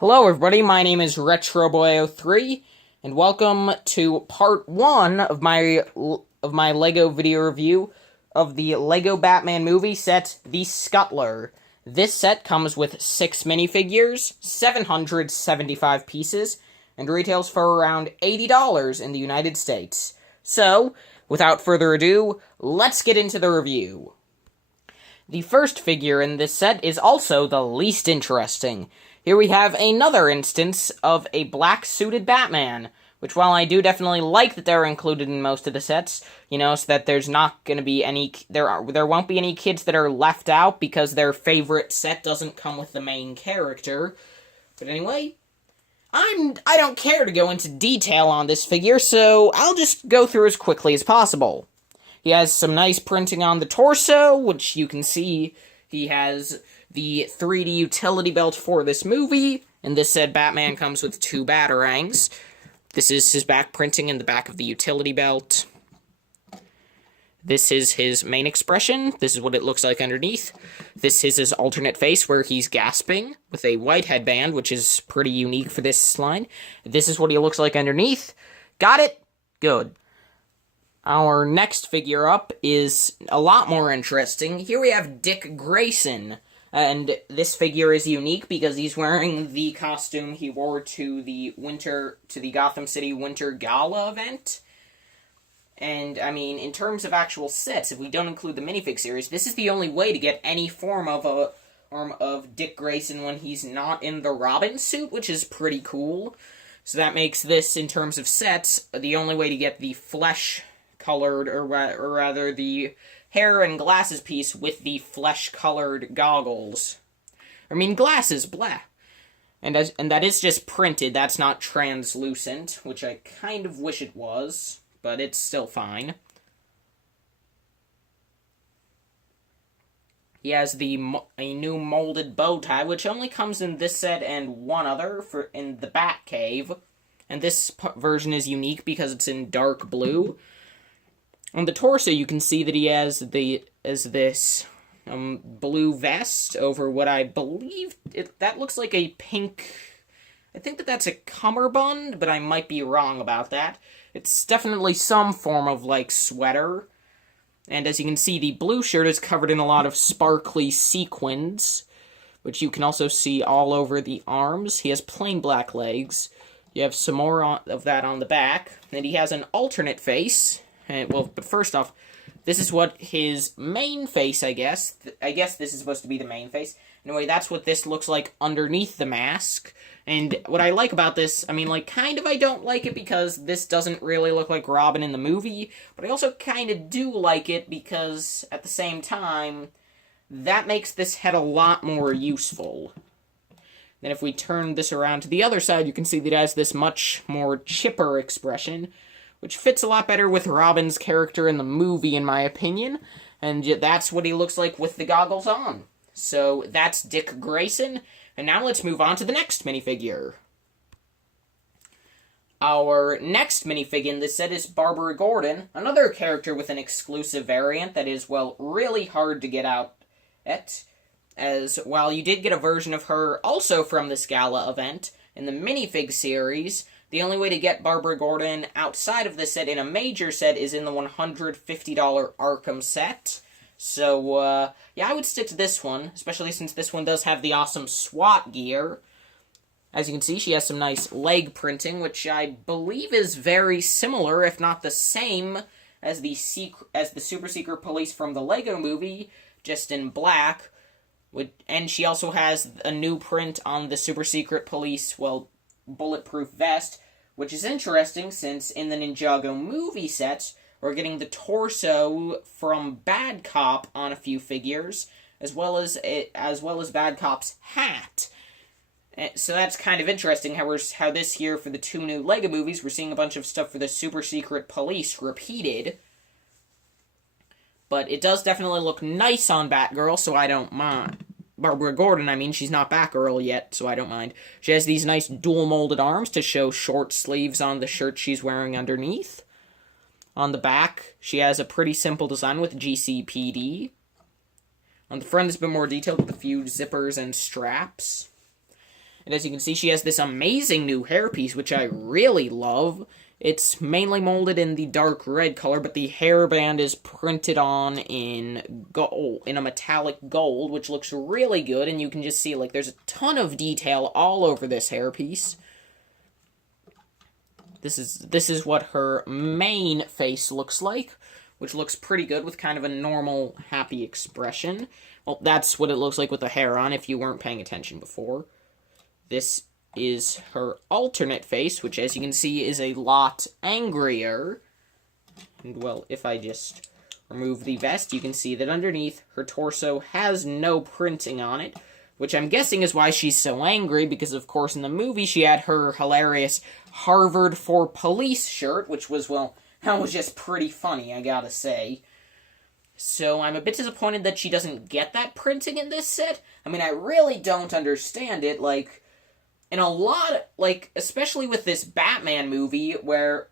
Hello everybody, my name is RetroBoy03, and welcome to part 1 of my LEGO video review of the LEGO Batman movie set, the Scuttler. This set comes with 6 minifigures, 775 pieces, and retails for around $80 in the United States. So, without further ado, let's get into the review. The first figure in this set is also the least interesting. Here we have another instance of a black-suited Batman, which while I do definitely like that they're included in most of the sets, so that there's not going to be any, there won't be any kids that are left out because their favorite set doesn't come with the main character. But anyway, I don't care to go into detail on this figure, so I'll just go through as quickly as possible. He has some nice printing on the torso, which you can see he has the 3D utility belt for this movie. In this set, Batman comes with 2 batarangs. This is his back printing in the back of the utility belt. This is his main expression. This is what it looks like underneath. This is his alternate face where he's gasping with a white headband, which is pretty unique for this line. This is what he looks like underneath. Got it? Good. Our next figure up is a lot more interesting. Here we have Dick Grayson, and this figure is unique because he's wearing the costume he wore to the Gotham City Winter Gala event. And, I mean, in terms of actual sets, if we don't include the minifig series, this is the only way to get any form of Dick Grayson when he's not in the Robin suit, which is pretty cool. So that makes this, in terms of sets, the only way to get the flesh-colored, or rather the hair and glasses piece with the flesh-colored goggles. I mean, glasses, blah. And that is just printed, that's not translucent, which I kind of wish it was, but it's still fine. He has a new molded bow tie, which only comes in this set and one other in the Batcave. And this version is unique because it's in dark blue. On the torso, you can see that he has this blue vest over what I believe that looks like a pink. I think that's a cummerbund, but I might be wrong about that. It's definitely some form of sweater. And as you can see, the blue shirt is covered in a lot of sparkly sequins, which you can also see all over the arms. He has plain black legs. You have some more of that on the back, and he has an alternate face. But first off, this is what his main face, I guess. I guess this is supposed to be the main face. Anyway, that's what this looks like underneath the mask. And what I like about this, kind of I don't like it because this doesn't really look like Robin in the movie, but I also kind of do like it because, at the same time, that makes this head a lot more useful. Then if we turn this around to the other side, you can see that it has this much more chipper expression, which fits a lot better with Robin's character in the movie, in my opinion, and that's what he looks like with the goggles on. So that's Dick Grayson, and now let's move on to the next minifigure. Our next minifig in this set is Barbara Gordon, another character with an exclusive variant that is, really hard to get out at, as while you did get a version of her also from this gala event in the minifig series. The only way to get Barbara Gordon outside of this set in a major set is in the $150 Arkham set. So, yeah, I would stick to this one, especially since this one does have the awesome SWAT gear. As you can see, she has some nice leg printing, which I believe is very similar, if not the same, as the Super Secret Police from the LEGO movie, just in black. And she also has a new print on the Super Secret Police, bulletproof vest, which is interesting since in the Ninjago movie sets, we're getting the torso from Bad Cop on a few figures, as well as Bad Cop's hat. So that's kind of interesting how this year for the 2 new LEGO movies, we're seeing a bunch of stuff for the Super Secret Police repeated. But it does definitely look nice on Batgirl, so I don't mind. Barbara Gordon, she's not Batgirl yet, so I don't mind. She has these nice dual-molded arms to show short sleeves on the shirt she's wearing underneath. On the back, she has a pretty simple design with GCPD. On the front, it's a bit more detailed with a few zippers and straps. And as you can see, she has this amazing new hairpiece, which I really love. It's mainly molded in the dark red color, but the hairband is printed on in gold, in a metallic gold, which looks really good. And you can just see, like, there's a ton of detail all over this hairpiece. This is what her main face looks like, which looks pretty good with kind of a normal, happy expression. Well, that's what it looks like with the hair on, if you weren't paying attention before. This is her alternate face, which, as you can see, is a lot angrier. And, well, if I just remove the vest, you can see that underneath, her torso has no printing on it, which I'm guessing is why she's so angry, because, of course, in the movie, she had her hilarious Harvard for Police shirt, which was, well, that was just pretty funny, I gotta say. So I'm a bit disappointed that she doesn't get that printing in this set. I mean, I really don't understand it, like, in a lot, like, especially with this Batman movie, where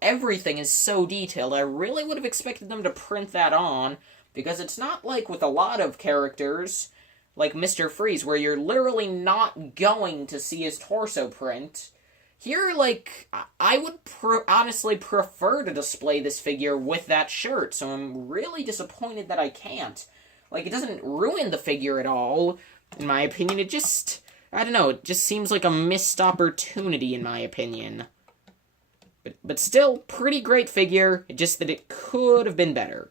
everything is so detailed, I really would have expected them to print that on, because it's not like with a lot of characters, like Mr. Freeze, where you're literally not going to see his torso print. Here, like, I would honestly prefer to display this figure with that shirt, so I'm really disappointed that I can't. Like, it doesn't ruin the figure at all, in my opinion. It just, I don't know, it just seems like a missed opportunity, in my opinion. But still, pretty great figure, just that it could have been better.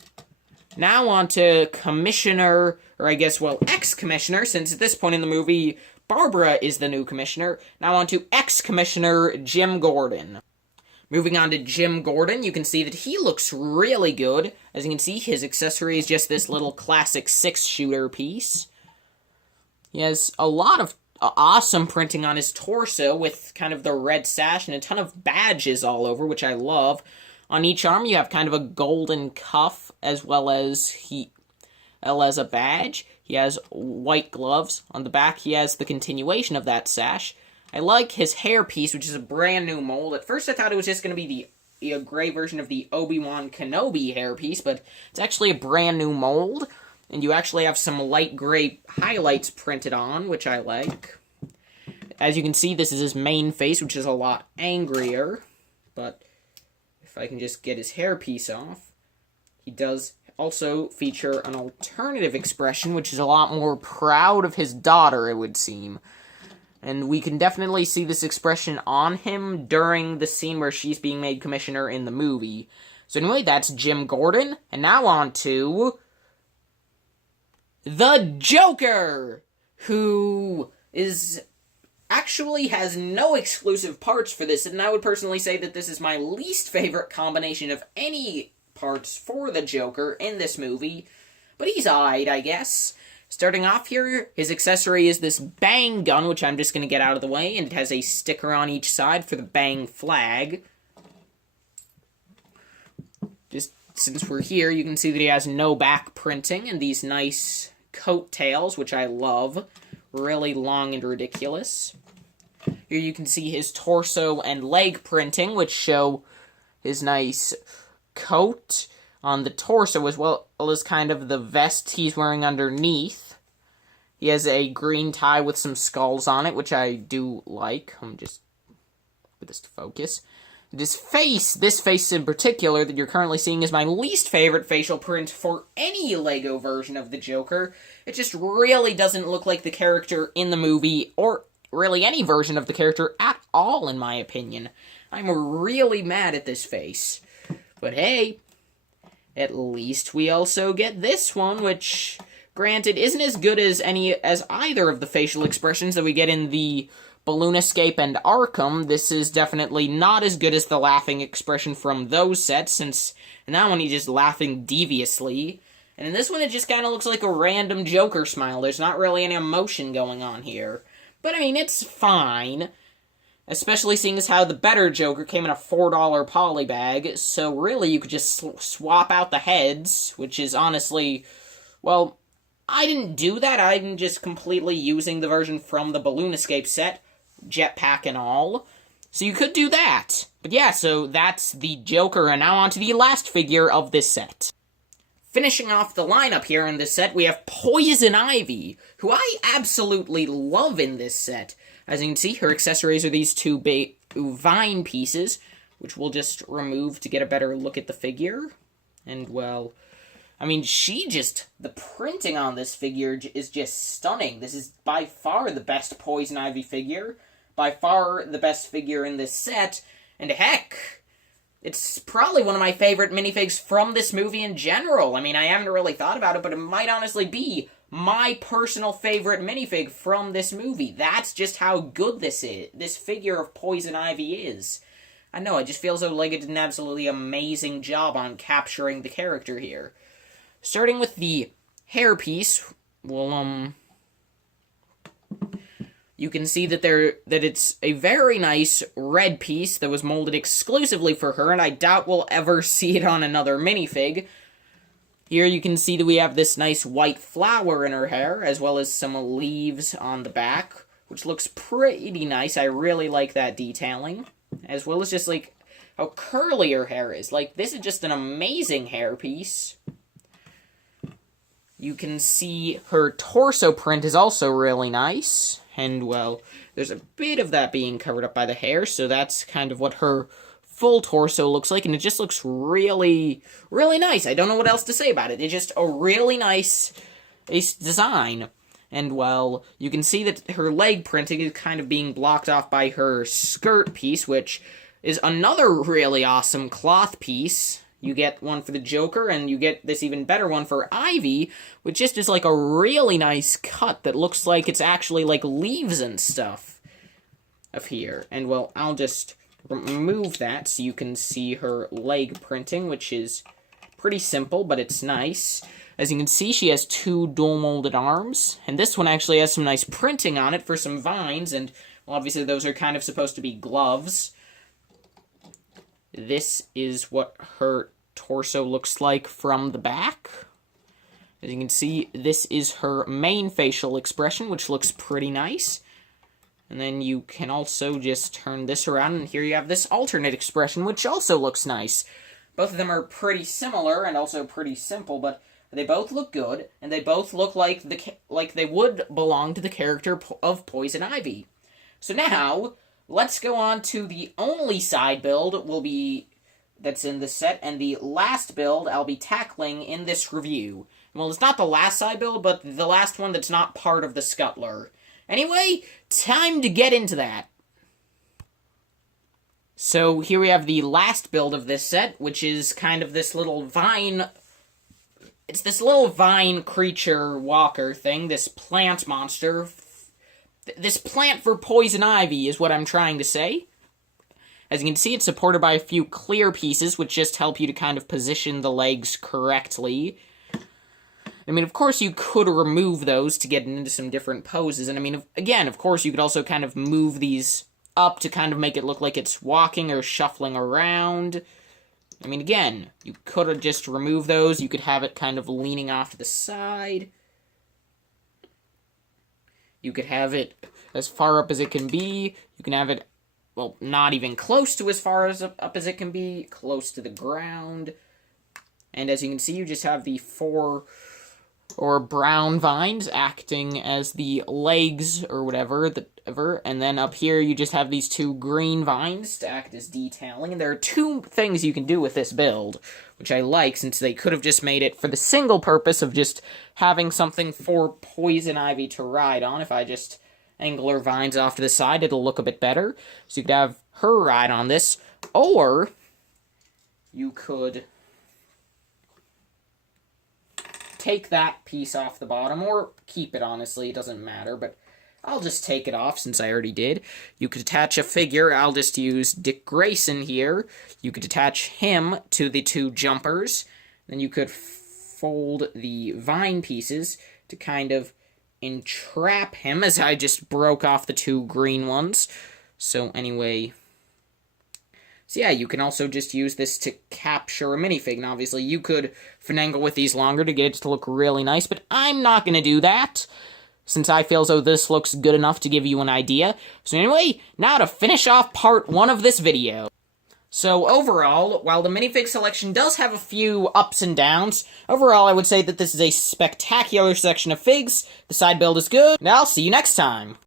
Now on to Commissioner, or I guess, well, ex-Commissioner, since at this point in the movie, Barbara is the new Commissioner. Now on to ex-Commissioner Jim Gordon. Moving on to Jim Gordon, you can see that he looks really good. As you can see, his accessory is just this little classic 6-shooter piece. He has a lot of awesome printing on his torso with kind of the red sash and a ton of badges all over, which I love. On each arm, you have kind of a golden cuff as well as a badge. He has white gloves. On the back, he has the continuation of that sash. I like his hairpiece, which is a brand new mold. At first, I thought it was just going to be the gray version of the Obi-Wan Kenobi hairpiece, but it's actually a brand new mold. And you actually have some light gray highlights printed on, which I like. As you can see, this is his main face, which is a lot angrier. But if I can just get his hairpiece off, he does also feature an alternative expression, which is a lot more proud of his daughter, it would seem. And we can definitely see this expression on him during the scene where she's being made commissioner in the movie. So anyway, that's Jim Gordon. And now on to the Joker, who actually has no exclusive parts for this, and I would personally say that this is my least favorite combination of any parts for the Joker in this movie, but he's alright, I guess. Starting off here, his accessory is this bang gun, which I'm just going to get out of the way, and it has a sticker on each side for the bang flag. Just since we're here, you can see that he has no back printing, and these nice coat tails, which I love. Really long and ridiculous. Here you can see his torso and leg printing, which show his nice coat on the torso, as well as kind of the vest he's wearing underneath. He has a green tie with some skulls on it, which I do like. I'm just put this to focus. This face in particular that you're currently seeing is my least favorite facial print for any LEGO version of the Joker. It just really doesn't look like the character in the movie, or really any version of the character at all, in my opinion. I'm really mad at this face. But hey, at least we also get this one, which, granted, isn't as good as either of the facial expressions that we get in the Balloon Escape and Arkham. This is definitely not as good as the laughing expression from those sets, since in that one he's just laughing deviously. And in this one it just kind of looks like a random Joker smile. There's not really any emotion going on here. But I mean, it's fine. Especially seeing as how the better Joker came in a $4 poly bag, so really you could just swap out the heads, which is honestly, well, I didn't do that. I'm just completely using the version from the Balloon Escape set, jetpack and all. So you could do that. But yeah, so that's the Joker, and now on to the last figure of this set. finishing off the lineup here in this set, we have Poison Ivy, who I absolutely love in this set. As you can see, her accessories are these two vine pieces, which we'll just remove to get a better look at the figure. And, well, I mean, the printing on this figure is just stunning. This is by far the best Poison Ivy figure, by far the best figure in this set, and heck, it's probably one of my favorite minifigs from this movie in general. I mean, I haven't really thought about it, but it might honestly be my personal favorite minifig from this movie. That's just how good this figure of Poison Ivy is. I know, I just feel as though LEGO did an absolutely amazing job on capturing the character here. Starting with the hairpiece, well, you can see that it's a very nice red piece that was molded exclusively for her, and I doubt we'll ever see it on another minifig. Here you can see that we have this nice white flower in her hair, as well as some leaves on the back, which looks pretty nice. I really like that detailing, as well as just, like, how curly her hair is. Like, this is just an amazing hairpiece. You can see her torso print is also really nice. And, well, there's a bit of that being covered up by the hair, so that's kind of what her full torso looks like, and it just looks really, really nice. I don't know what else to say about it. It's just a really nice design. And, well, you can see that her leg printing is kind of being blocked off by her skirt piece, which is another really awesome cloth piece. You get one for the Joker, and you get this even better one for Ivy, which just is like a really nice cut that looks like it's actually like leaves and stuff of here. And, well, I'll just remove that so you can see her leg printing, which is pretty simple, but it's nice. As you can see, she has two dual-molded arms, and this one actually has some nice printing on it for some vines, and, well, obviously those are kind of supposed to be gloves. This is what her torso looks like from the back. As you can see, this is her main facial expression, which looks pretty nice. And then you can also just turn this around, and here you have this alternate expression, which also looks nice. Both of them are pretty similar and also pretty simple, but they both look good, and they both look like they would belong to the character of Poison Ivy. So now, let's go on to the only side build that's in this set, and the last build I'll be tackling in this review. Well, it's not the last side build, but the last one that's not part of the Scuttler. Anyway, time to get into that. So here we have the last build of this set, which is kind of this little vine. It's this little vine creature walker thing, this plant monster. This plant for Poison Ivy is what I'm trying to say. As you can see, it's supported by a few clear pieces, which just help you to kind of position the legs correctly. I mean, of course, you could remove those to get into some different poses. And I mean, again, of course, you could also kind of move these up to kind of make it look like it's walking or shuffling around. I mean, again, you could have just removed those. You could have it kind of leaning off to the side. You could have it as far up as it can be. You can have it, well, not even close to as far as up as it can be, close to the ground. And as you can see, you just have the 4 or brown vines acting as the legs or whatever, and then up here you just have these 2 green vines to act as detailing. And there are 2 things you can do with this build, which I like, since they could have just made it for the single purpose of just having something for Poison Ivy to ride on. If I just angle her vines off to the side, it'll look a bit better. So you could have her ride on this, or you could take that piece off the bottom, or keep it, honestly, it doesn't matter, but I'll just take it off since I already did. You could attach a figure. I'll just use Dick Grayson here. You could attach him to the 2 jumpers. Then you could fold the vine pieces to kind of entrap him, as I just broke off the 2 green ones. So anyway, so yeah, you can also just use this to capture a minifig. Now, obviously, you could finagle with these longer to get it to look really nice, but I'm not going to do that, since I feel as though this looks good enough to give you an idea. So anyway, now to finish off part 1 of this video. So overall, while the minifig selection does have a few ups and downs, overall I would say that this is a spectacular section of figs, the side build is good, and I'll see you next time!